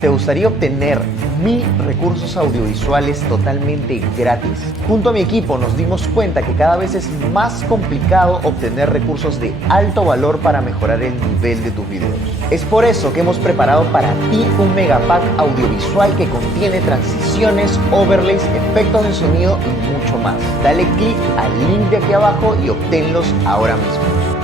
¿Te gustaría obtener 1000 recursos audiovisuales totalmente gratis? Junto a mi equipo nos dimos cuenta que cada vez es más complicado obtener recursos de alto valor para mejorar el nivel de tus videos. Es por eso que hemos preparado para ti un megapack audiovisual que contiene transiciones, overlays, efectos de sonido y mucho más. Dale clic al link de aquí abajo y obténlos ahora mismo.